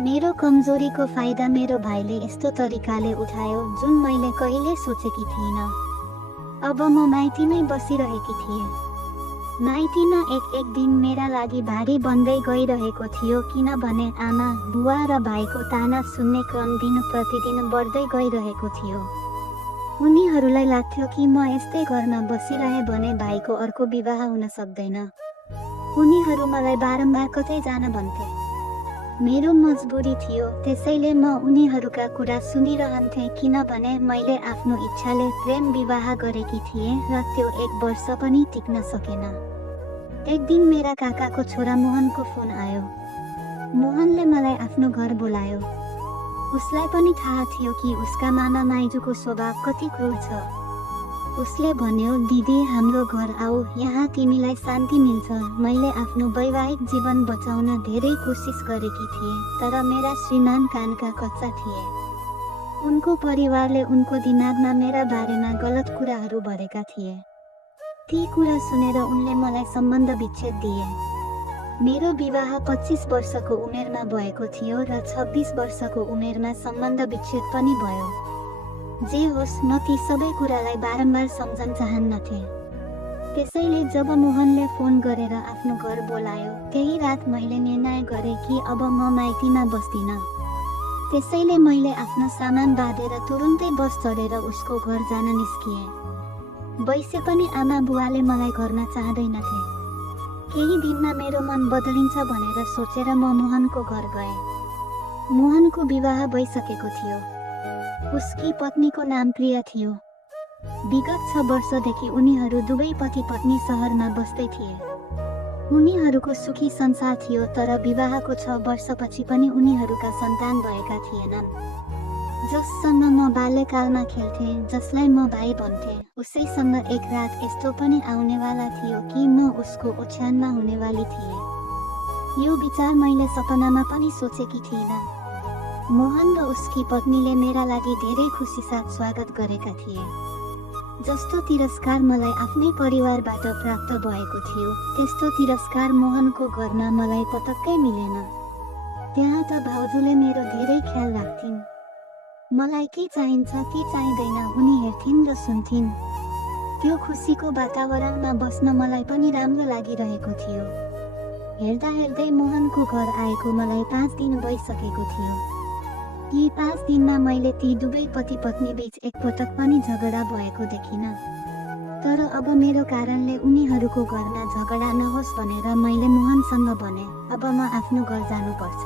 मेरो कमजोरीको फाइदा मेरो भाइले यस्तो तरिकाले उठायो जुन मैले कहिले सोचेकी थिइनँ। अब म माइतीमै बसिरहेकी थिएँ। माइतीमा एक दिन मेरा लागि भारी बन्दै गइरहेको थियो, किनभने आमा, बुवा र भाइको ताना सुन्ने क्रम दिन प्रतिदिन बढ्दै गइरहेको थियो। उनीहरूलाई लाग्थ्यो कि म यस्तै घरमा बसिरहे भने भाइको अर्को विवाह हुन सक्दैन। उनीहरू मलाई बारम्बार कतै जान भन्थे। मेरो मजबुरी थियो, त्यसैले म उनीहरूका कुरा सुनिरहन्थेँ, किनभने मैले आफ्नो इच्छाले प्रेम विवाह गरेकी थिएँ र त्यो 1 वर्ष पनि टिक्न सकेन। एक दिन मेरा काकाको छोरा मोहनको फोन आयो। मोहनले मलाई आफ्नो घर बोलायो। उसलाई पनि थाहा थियो कि उसका मामा माइजूको स्वभाव कति क्रूर छ। उसले भन्यो, दिदी हाम्रो घर आऊ, यहाँ तिमीलाई शान्ति मिल्छ। मैले आफ्नो वैवाहिक जीवन बचाउन धेरै कोसिस गरेकी थिएँ, तर मेरा श्रीमान कानका कच्चा थिए। उनको परिवारले उनको दिमागमा मेरा बारेमा गलत कुराहरू भरेका थिए। ती कुरा सुनेर उनले मलाई सम्बन्ध विच्छेद दिए। मेरो विवाह 25 वर्षको उमेरमा भएको थियो र 26 वर्षको उमेरमा सम्बन्ध विच्छेद पनि भयो। जे होस्, म ती सबै कुरालाई बारम्बार सम्झन चाहन्नथे। त्यसैले जब मोहनले फोन गरेर आफ्नो घर बोलायो, त्यही रात मैले निर्णय गरेँ कि अब म माइतीमा बस्दिनँ। त्यसैले मैले आफ्नो सामान बाँधेर तुरुन्तै बस चढेर उसको घर जान निस्किएँ। वैसे पनि आमा बुवाले मलाई गर्न चाहँदैनथे। केही दिनमा मेरो मन बदलिन्छ भनेर सोचेर म मोहनको घर गएँ। मोहनको विवाह भइसकेको थियो। उसकी पत्नीको नाम प्रिया थियो। विगत 6 वर्षदेखि उनीहरू दुवै पति पत्नी सहरमा बस्दै थिए। उनीहरूको सुखी संसार थियो, तर विवाहको 6 वर्षपछि पनि उनीहरूका सन्तान भएका थिएनन्। जससँग म बाल्यकालमा खेल्थेँ, जसलाई म भाइ भन्थेँ, उसैसँग एक रात यस्तो पनि आउनेवाला थियो कि म उसको ओछ्यानमा हुनेवाली थिएँ। यो विचार मैले सपनामा पनि सोचेकी थिइनँ। मोहन र उसकी पत्नीले मेरा लागि धेरै खुसीसाथ स्वागत गरेका थिए। जस्तो तिरस्कार मलाई आफ्नै परिवारबाट प्राप्त भएको थियो, त्यस्तो तिरस्कार मोहनको घरमा मलाई पटक्कै मिलेन। त्यहाँ त भाउजूले मेरो धेरै ख्याल राख्थिन्। मलाई के चाहिन्छ के चाहिँदैन उनी हेर्थिन् र सुन्थिन्। त्यो खुसीको वातावरणमा बस्न मलाई पनि राम्रो लागिरहेको थियो। हेर्दा हेर्दै मोहनको घर आएको मलाई 5 दिन भइसकेको थियो। यी 5 दिनमा मैले ती दुवै पति पत्नी बीच एकपटक पनि झगडा भएको देखिनँ। तर अब मेरो कारणले उनीहरूको घरमा झगडा नहोस् भनेर मैले मोहनसँग भने, अब म आफ्नो घर जानुपर्छ।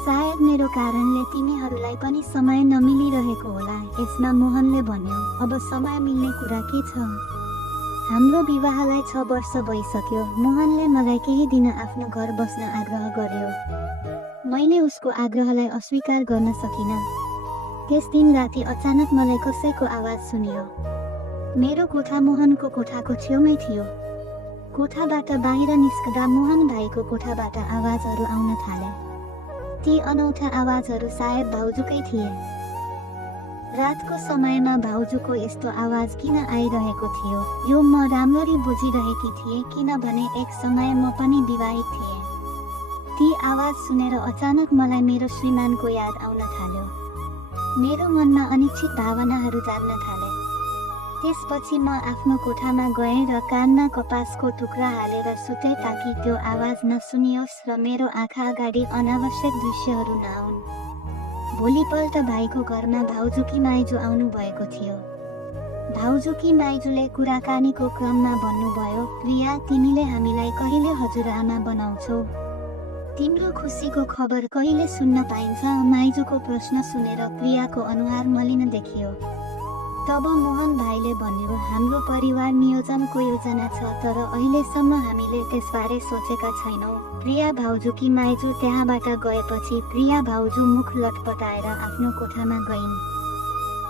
सायद मेरो कारणले तिमीहरूलाई पनि समय नमिलिरहेको होला। यसमा मोहनले भन्यो, अब समय मिल्ने कुरा के छ? हाम्रो विवाहलाई 6 वर्ष भइसक्यो। मोहनले मलाई केही दिन आफ्नो घर बस्न आग्रह गर्यो। मैले उसको आग्रहलाई अस्वीकार गर्न सकिनँ। त्यस दिन राति अचानक मलाई कसैको आवाज सुनियो। मेरो कोठा मोहनको कोठाको छेउमै थियो। कोठाबाट बाहिर निस्कदा मोहन भाइको कोठाबाट आवाजहरू आउन थाले। ती अनौठा आवाजहरू सायद भाउजूकै थिए। रातको समयमा भाउजूको यस्तो आवाज किन आइरहेको थियो, यो म राम्ररी बुझिरहेकी थिएँ, किनभने एक समय म पनि विवाहित थिएँ। ती आवाज सुनेर अचानक मलाई मेरो श्रीमानको याद आउन थाल्यो। मेरो मनमा अनिश्चित भावनाहरू जाग्न थाले। त्यसपछि म आफ्नो कोठामा गएँ र कानमा कपासको टुक्रा हालेर सुतेँ ताकि त्यो आवाज नसुनियोस् र मेरो आँखा अगाडि अनावश्यक दृश्यहरू नआउन्। भोलिपल्ट भाइको घरमा भाउजूकी माइजू आउनु भएको थियो। भाउजूकी माइजूले कुराकानीको क्रममा भन्नुभयो, प्रिया, तिमीले हामीलाई कहिले हजुरआमा बनाउँछौ? तिम्रो खुसीको खबर कहिले सुन्न पाइन्छ? माइजूको प्रश्न सुनेर प्रियाको अनुहार मलिन देखियो। तब मोहन भाइले भन्यो, हाम्रो परिवार नियोजनको योजना छ, तर अहिलेसम्म हामीले त्यसबारे सोचेका छैनौँ। प्रिया भाउजूकी माइजू त्यहाँबाट गएपछि प्रिया भाउजू मुख लटपटाएर आफ्नो कोठामा गइन्।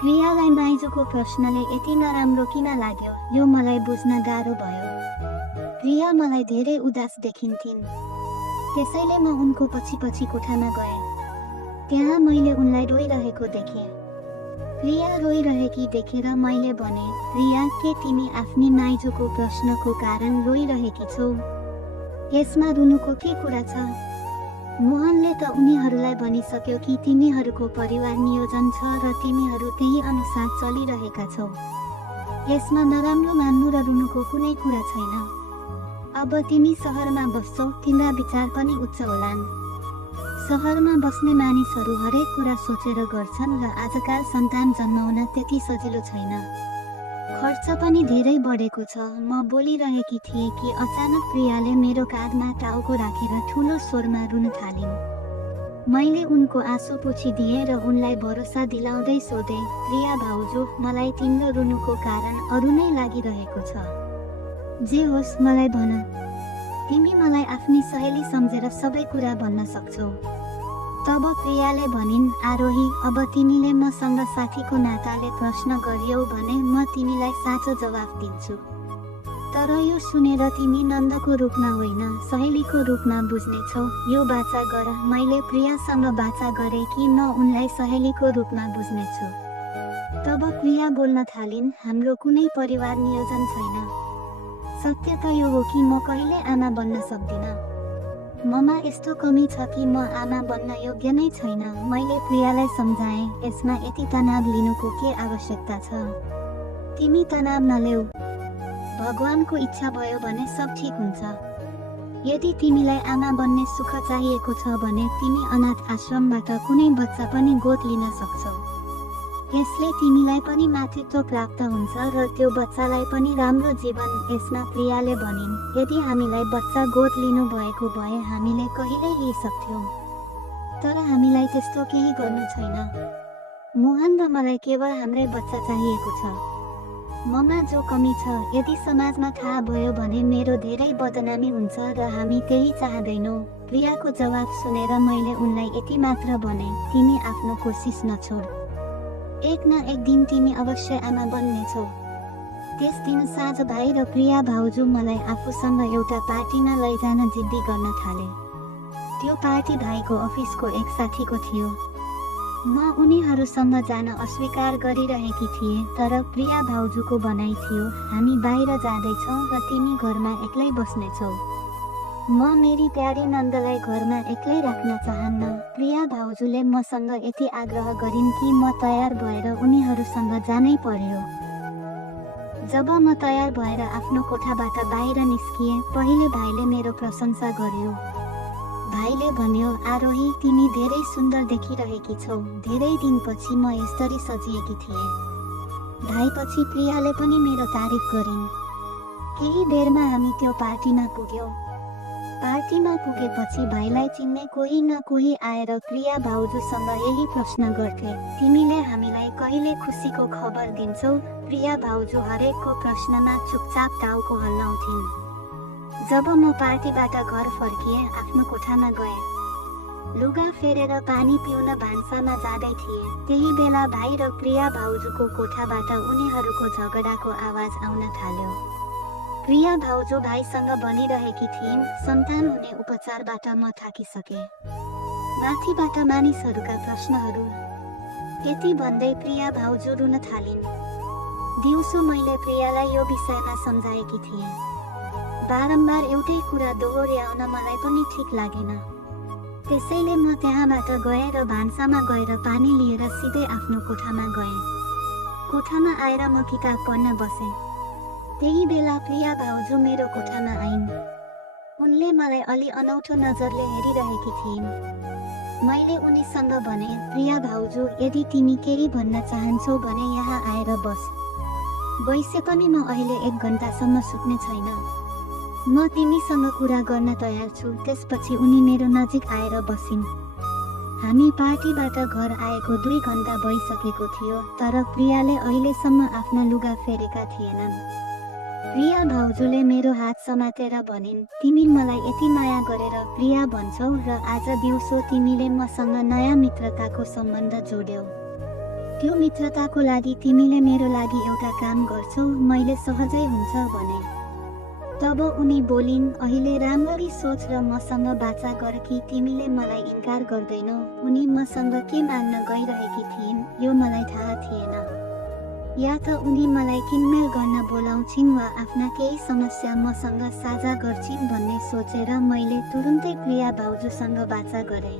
प्रियालाई माइजूको प्रश्नले यति नराम्रो किन लाग्यो, यो मलाई बुझ्न गाह्रो भयो। प्रिया मलाई धेरै उदास देखिन्थिन्। त्यसैले म उनको पछि कोठामा गएँ। त्यहाँ मैले उनलाई रोइरहेको देखेँ। प्रिया रोइरहेकी देखेर मैले भने, प्रिया, के तिमी आफ्नी माइजूको प्रश्नको कारण रोइरहेकी छौ? यसमा रुनुको के कुरा छ? मोहनले त उनीहरूलाई मलाई भनिसक्यो कि तिमीहरूको परिवार नियोजन छ र तिमीहरू त्यही अनुसार चलिरहेका छौ। यसमा नराम्रो मान्नु र रुनुको कुनै कुरा छैन। अब तिमी सहरमा बस्छौ, तिम्रा विचार पनि उच्च होलान्। सहरमा बस्ने मानिसहरू हरेक कुरा सोचेर गर्छन् र आजकाल सन्तान जन्माउन त्यति सजिलो छैन। खर्च पनि धेरै बढेको छ। म बोलिरहेकी थिएँ कि अचानक प्रियाले मेरो काँधमा टाउको राखेर ठुलो स्वरमा रुन थालिन्। मैले उनको आँसु पोछिदिएँ र उनलाई भरोसा दिलाउँदै सोधेँ, प्रिया भाउजू, मलाई तिम्रो रुनुको कारण अरू नै लागिरहेको छ। जे होस् मलाई भन, तिमी मलाई आफ्नी सहेली सम्झेर सबै कुरा भन्न सक्छौ। तब प्रियाले भनिन्, आरोही, अब तिमीले मसँग साथीको नाताले प्रश्न गरियौ भने म तिमीलाई साँचो जवाफ दिन्छु। तर यो सुनेर तिमी नन्दको रूपमा होइन, सहेलीको रूपमा बुझ्नेछौ। यो बाचा गर, मैले प्रियासँग बाचा गरेँ कि म उनलाई सहेलीको रूपमा बुझ्नेछु। तब प्रिया बोल्न थालिन्, हाम्रो कुनै परिवार नियोजन छैन। सत्य त यो हो कि म कहिले आमा बन्न सक्दिनँ। ममा यस्तो कमी छ कि म आमा बन्न योग्य नै छैन। मैले प्रियालाई सम्झाएँ, यसमा यति तनाव लिनुको के आवश्यकता छ? तिमी तनाव नलेऊ। भगवानको इच्छा भयो भने सब ठीक हुन्छ। यदि तिमीलाई आमा बन्ने सुख चाहिएको छ भने तिमी अनाथ आश्रमबाट कुनै बच्चा पनि गोद लिन सक्छौ। यसले तिमीलाई पनि मातृत्व प्राप्त हुन्छ र त्यो बच्चालाई पनि राम्रो जीवन। यसमा प्रियाले भनिन्, यदि हामीलाई बच्चा गोद लिनु भएको भए हामीले कहिल्यै लिइसक्थ्यौँ। तर हामीलाई त्यस्तो केही गर्नु छैन। मोहन र मलाई केवल हाम्रै बच्चा चाहिएको छ। ममा जो कमी छ, यदि समाजमा थाहा भयो भने मेरो धेरै बदनामी हुन्छ र हामी त्यही चाहदैनौँ। प्रियाको जवाब सुनेर मैले उनलाई यति मात्र भने, तिमी आफ्नो कोसिस नछोड। एक न एक दिन तिमी अवश्य आमा बन्नेछौ। त्यस दिन साँझ भाइ र प्रिया भाउजू मलाई आफूसँग एउटा पार्टीमा लैजान जिद्दी गर्न थाले। त्यो पार्टी भाइको अफिसको एक साथीको थियो। म उनीहरूसँग जान अस्वीकार गरिरहेकी थिएँ, तर प्रिया भाउजूको भनाइ थियो, हामी बाहिर जाँदैछौँ र तिमी घरमा एक्लै बस्नेछौ। म मेरी प्यारी नन्दलाई घरमा एक्लै राख्न चाहन्न। प्रिया भाउजूले मसँग यति आग्रह गरिन् कि म तयार भएर उनीहरूसँग जानै पर्यो। जब म तयार भएर आफ्नो कोठाबाट बाहिर निस्किएँ, पहिले भाइले मेरो प्रशंसा गर्यो। भाइले भन्यो, आरोही, तिमी धेरै सुन्दर देखिरहेकी छौ। धेरै दिनपछि म यसरी सजिएकी थिएँ। भाइपछि प्रियाले पनि मेरो तारिफ गरिन्। केही बेरमा हामी त्यो पार्टीमा पुग्यौँ। पार्टीमा पुगेपछि भाइलाई चिन्ने कोही न कोही आएर प्रिया भाउजूसँग यही प्रश्न गर्थे, तिमीले हामीलाई कहिले खुसीको खबर दिन्छौ? प्रिया भाउजू हरेकको प्रश्नमा चुपचाप टाउको हल्लाउँथिन्। जब म पार्टीबाट घर फर्किएँ, आफ्नो कोठामा गएँ। लुगा फेरेर पानी पिउन भान्सामा जाँदै थिएँ। त्यही बेला भाइ र प्रिया भाउजूको कोठाबाट उनीहरूको झगडाको आवाज आउन थाल्यो। प्रिया भाउजू भाइसँग भनिरहेकी थिइन्, सन्तान हुने उपचारबाट म थाकिसकेँ। माथिबाट मानिसहरूका प्रश्नहरू। त्यति भन्दै प्रिया भाउजू रुन थालिन्। दिउँसो मैले प्रियालाई यो विषयमा सम्झाएकी थिएँ। बारम्बार एउटै कुरा दोहोर्याउन मलाई पनि ठिक लागेन। त्यसैले म त्यहाँबाट गएँ र भान्सामा गएर पानी लिएर सिधै आफ्नो कोठामा गएँ। कोठामा आएर म किताब पढ्न बसेँ। त्यही बेला प्रिया भाउजू मेरो कोठामा आइन्। उनले मलाई अलि अनौठो नजरले हेरिरहेकी थिइन्। मैले उनीसँग भने, प्रिया भाउजू, यदि तिमी केही भन्न चाहन्छौ भने यहाँ आएर बस। वैसे पनि म अहिले 1 घन्टासम्म सुत्ने छैन। म तिमीसँग कुरा गर्न तयार छु। त्यसपछि उनी मेरो नजिक आएर बसिन्। हामी पार्टीबाट घर आएको 2 घन्टा भइसकेको थियो, तर प्रियाले अहिलेसम्म आफ्ना लुगा फेरेका थिएनन्। प्रिया भाउजूले मेरो हात समातेर भनिन्, तिमी मलाई यति माया गरेर प्रिया भन्छौ र आज दिउँसो तिमीले मसँग नयाँ मित्रताको सम्बन्ध जोड्यौ। त्यो मित्रताको लागि तिमीले मेरो लागि एउटा काम गर्छौ, मैले सहजै हुन्छ भने। तब उनी बोलिन्, अहिले राम्ररी सोच र मसँग बाचा गर कि तिमीले मलाई इन्कार गर्दैनौ। उनी मसँग के मान्न गइरहेकी थिइन् यो मलाई थाहा थिएन। या त उनी मलाई किनमेल गर्न बोलाउँछिन् वा आफ्ना केही समस्या मसँग साझा गर्छिन् भन्ने सोचेर मैले तुरुन्तै प्रिया भाउजूसँग बाचा गरेँ।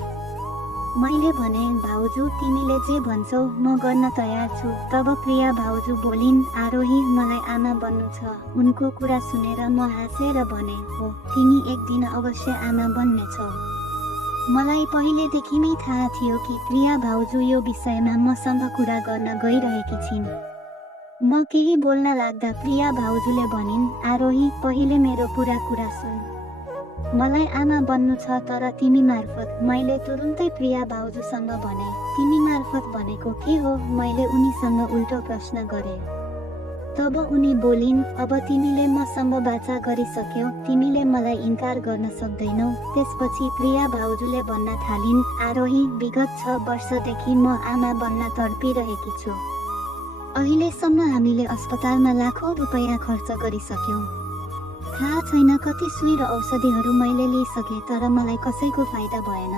मैले भने, भाउजू तिमीले जे भन्छौ म गर्न तयार छु। तब प्रिया भाउजू बोलिन्, आरोही मलाई आमा बन्नु छ। उनको कुरा सुनेर म हाँसेर भने, हो तिमी एक दिन अवश्य आमा बन्नेछौ। मलाई पहिलेदेखि नै थाहा थियो कि प्रिया भाउजू यो विषयमा मसँग कुरा गर्न गइरहेकी छिन्। म केही बोल्न लाग्दा प्रिया भाउजूले भनिन्, आरोही पहिले मेरो पुरा कुरा सुन। मलाई आमा बन्नु छ तर तिमी मार्फत। मैले तुरुन्तै प्रिया भाउजूसँग भने, तिमी मार्फत भनेको के हो? मैले उनीसँग उल्टो प्रश्न गरे। तब उनी बोलिन्, अब तिमीले मसँग वाचा गरिसक्यौ, तिमीले मलाई इन्कार गर्न सक्दैनौ। त्यसपछि प्रिया भाउजूले भन्न थालिन्, आरोही विगत 6 वर्षदेखि म आमा बन्न तडपिरहेकी छु। अहिलेसम्म हामीले अस्पतालमा लाखौँ रुपैयाँ खर्च गरिसक्यौँ। थाहा छैन कति सुई र औषधिहरू मैले लिइसकेँ तर मलाई कसैको फाइदा भएन।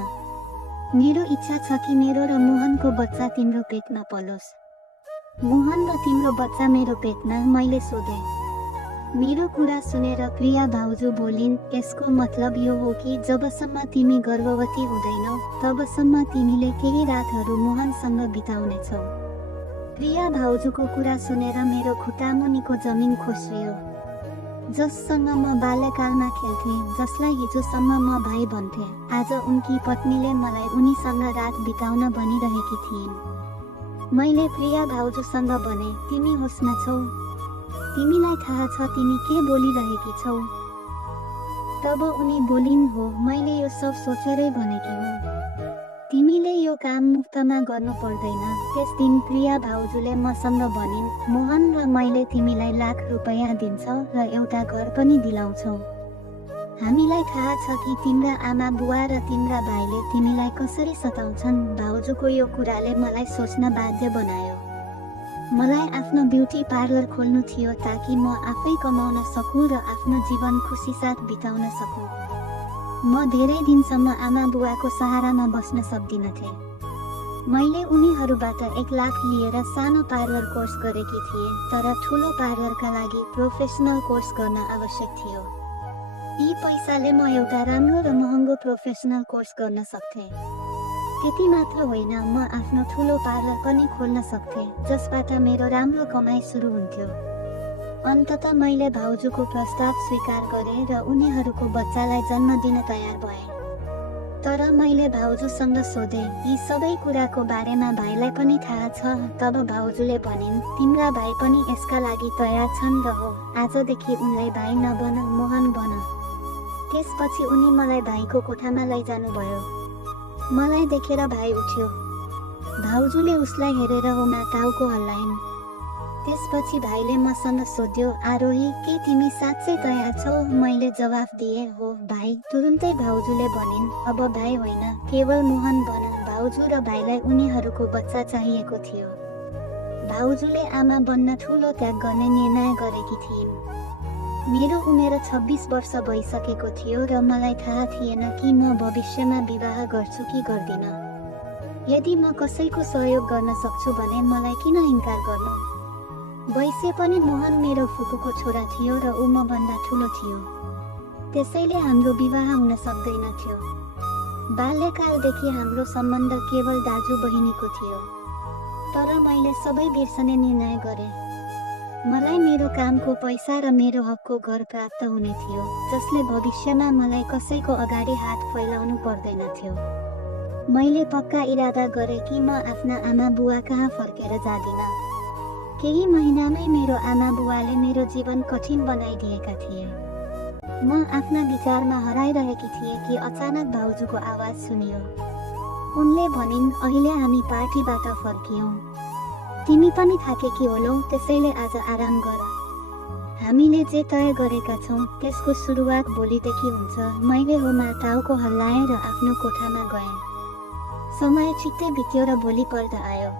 मेरो इच्छा छ कि मेरो र मोहनको बच्चा तिम्रो पेटमा पलोस्। मोहन र तिम्रो बच्चा मेरो पेटमा। मैले सोधेँ। मेरो कुरा सुनेर प्रिया भाउजू बोलिन्, यसको मतलब यो हो कि जबसम्म तिमी गर्भवती हुँदैनौ तबसम्म तिमीले केही रातहरू मोहनसँग बिताउनेछौ। प्रिया भाउजूको कुरा सुनेर मेरो खुट्टामुनिको जमिन खोस्रियो। जससँग म बाल्यकालमा खेल्थेँ, जसलाई हिजोसम्म म भाइ भन्थे, आज उनकी पत्नीले मलाई उनीसँग रात बिताउन भनिरहेकी थिइन्। मैले प्रिया भाउजूसँग भने, तिमी होसमा छौ? तिमीलाई थाहा छ तिमी के बोलिरहेकी छौ? तब उनी बोलिन्, हो मैले यो सब सोचेरै भनेकी हुँ। तिमीले यो काम मुफ्तमा गर्नु पर्दैन। त्यस दिन प्रिया भाउजूले मसँग भनिन्, मोहन र मैले तिमीलाई लाख रुपैयाँ दिन्छ र एउटा घर पनि दिलाउँछौ। हामीलाई थाहा छ कि तिम्रा आमा बुवा र तिम्रा भाइले तिमीलाई कसरी सताउँछन्। भाउजूको यो कुराले मलाई सोच्न बाध्य बनायो। मलाई आफ्नो ब्युटी पार्लर खोल्नु थियो ताकि म आफै कमाउन सकूँ र आफ्नो जीवन खुसीसाथ बिताउन सकूँ। म धेरै दिनसम्म आमा बुवाको सहारामा बस्न सक्दिनथे। मैले उनीहरूबाट 1 लाख लिएर सानो पार्लर कोर्स गरेकी थिएँ तर ठुलो पार्लरका लागि प्रोफेसनल कोर्स गर्न आवश्यक थियो। यी पैसाले म एउटा राम्रो र महँगो प्रोफेसनल कोर्स गर्न सक्थेँ। त्यति मात्र होइन, म आफ्नो ठुलो पार्लर पनि खोल्न सक्थेँ जसबाट मेरो राम्रो कमाइ सुरु हुन्थ्यो। अन्ततः मैले भाउजूको प्रस्ताव स्वीकार गरेँ र उनीहरूको बच्चालाई जन्म दिन तयार भएँ। तर मैले भाउजूसँग सोधेँ, यी सबै कुराको बारेमा भाइलाई पनि थाहा छ? तब भाउजूले भनिन्, तिम्रा भाइ पनि यसका लागि तयार छन् र हो, आजदेखि उनलाई भाइ नबन, मोहन बन। त्यसपछि उनी मलाई भाइको कोठामा लैजानुभयो। मलाई देखेर भाइ उठ्यो। भाउजूले उसलाई हेरेर होमा टाउको हल्लाइन्। त्यसपछि भाइले मसँग सोध्यो, आरोही के तिमी साँच्चै तयार छौ? मैले जवाफ दिएँ, हो भाइ। तुरुन्तै भाउजूले भनिन्, अब भाइ होइन, केवल मोहन बन। भाउजू र भाइलाई उनीहरूको बच्चा चाहिएको थियो। भाउजूले आमा बन्न ठुलो त्याग गर्ने निर्णय गरेकी थिइन्। मेरो उमेर 26 वर्ष भइसकेको थियो र मलाई थाहा थिएन कि म भविष्यमा विवाह गर्छु कि गर्दिन। यदि म कसैको सहयोग गर्न सक्छु भने मलाई किन इन्कार गर्नु? वैसे पनि मोहन मेरो फुपूको छोरा थियो र ऊ मभन्दा ठुलो थियो। त्यसैले हाम्रो विवाह हुन सक्दैन थियो। बाल्यकालदेखि हाम्रो सम्बन्ध केवल दाजु बहिनीको थियो। तर मैले सबै बिर्सने निर्णय गरेँ। मलाई मेरो कामको पैसा र मेरो हकको घर प्राप्त हुने थियो जसले भविष्यमा मलाई कसैको अगाडि हात फैलाउनु पर्दैन थियो। मैले पक्का इरादा गरेँ कि म आफ्ना आमा बुवा कहाँ फर्केर जादिनँ। केही महिनामै मेरो आमा बुवाले मेरो जीवन कठिन बनाइदिएका थिए। म आफ्ना विचारमा हराइरहेकी थिएँ कि अचानक भाउजूको आवाज सुनियो। उनले भनिन्, अहिले हामी पार्टीबाट फर्कियौँ। तिमी पनि थाकेकी होलौ, त्यसैले आज आराम गर। हामीले जे तय गरेका छौँ त्यसको सुरुवात भोलिदेखि हुन्छ। मैले होमा टाउको हल्लाएँ र आफ्नो कोठामा गएँ। समय छिट्टै बित्यो र भोलिपल्ट आयो।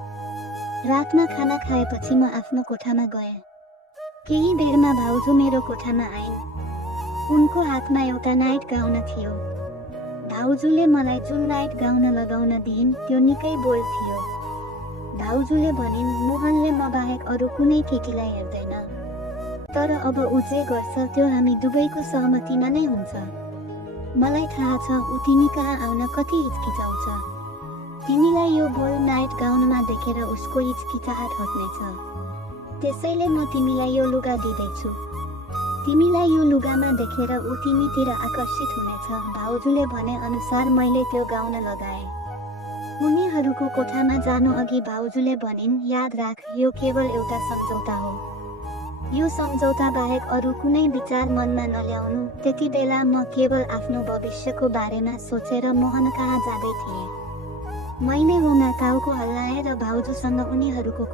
रातमा खाना खाएपछि म आफ्नो कोठामा गएँ। केही बेरमा भाउजू मेरो कोठामा आइन्। उनको हातमा एउटा नाइट गाउन थियो। भाउजूले मलाई जुन नाइट गाउन लगाउन दिइन् त्यो निकै बोल्ड थियो। भाउजूले भनिन्, मोहनले म बाहेक अरू कुनै केटीलाई हेर्दैन। तर अब ऊ जे गर्छ त्यो हामी दुवैको सहमतिमा नै हुन्छ। मलाई थाहा छ ऊ तिमी कहाँ आउन कति हिचकिचाउँछ। तिमीलाई यो बोल नाइट गाउनमा देखेर उसको हिचकिचाहट हट्नेछ। त्यसैले म तिमीलाई यो लुगा दिँदैछु। तिमीलाई यो लुगामा देखेर ऊ तिमीतिर आकर्षित हुनेछ। भाउजूले भने अनुसार मैले त्यो गाउन लगाएँ। उनीहरूको कोठामा जानु अघि भाउजूले भनिन्, याद राख, यो केवल एउटा सम्झौता हो। यो सम्झौता बाहेक अरू कुनै विचार मनमा नल्याउनु। त्यति बेला म केवल आफ्नो भविष्यको बारेमा सोचेर मोहन कहाँ जाँदै थिएँ। मैले उमा टाउको हल्लाएँ र भाउजूसँग उनीहरूको